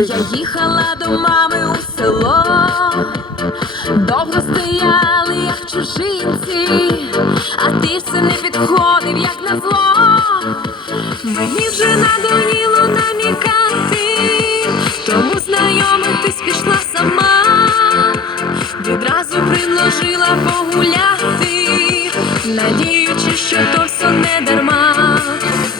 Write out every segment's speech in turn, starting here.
Я їхала до мами у село, довго стояли, як чужинці, а ти все не підходив, як назло. Мені вже надоїло намікати, тому знайомитись пішла сама, відразу предложила погуляти, надіючи, що то все не дарма.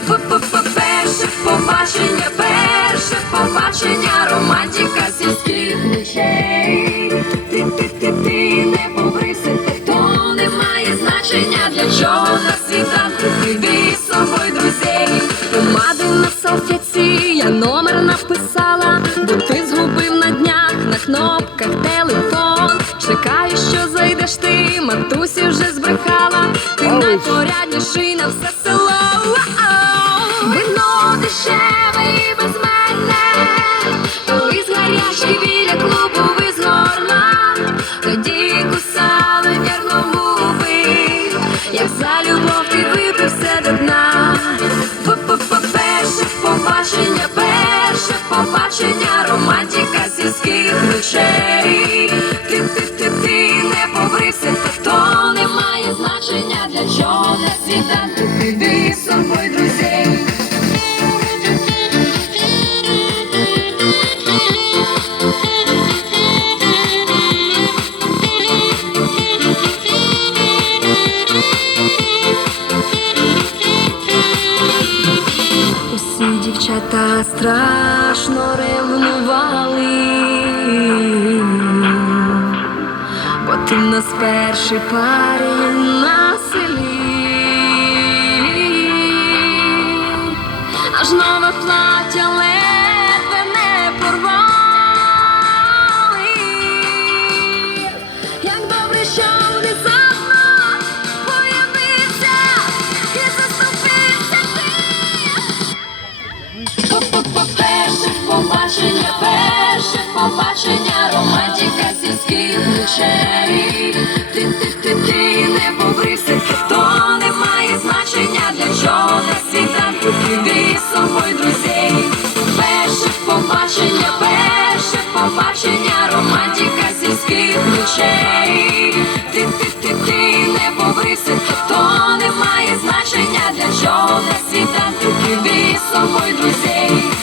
П-п-п- Перше побачення, перше побачення, романтика сільських ночей. Ти, ти, ти, ти не побрився, та то не має значення, для чого на світанку привіз з собою друзей. Помади на салфетці, я номер написала, бо ти згубив на днях на кнопках телефон. Чекаю, що зайдеш ти, матусі вже збрехала. Ти найпорядніший на все село. Вино дешеве і без мене, коли з гарячки біля клубу ви з горла, тоді кусали нервно губи, як за любов ти все до дна. П-п-п- Перше побачення, перше побачення, Усі дівчата страшно ревнували, бо ти в нас перший парень на селі, аж нове плаття ледве побачення, романтика сільських ночей. Ти, ти, ти, ти не побрився, то не має значення, для чого на світанку привіз з собою друзей. Перше побачення, перше побачення, романтика сільських ночей. Ти, ти, ти, ти не побрився, то не має значення, для чого на світанку привіз з собою друзей.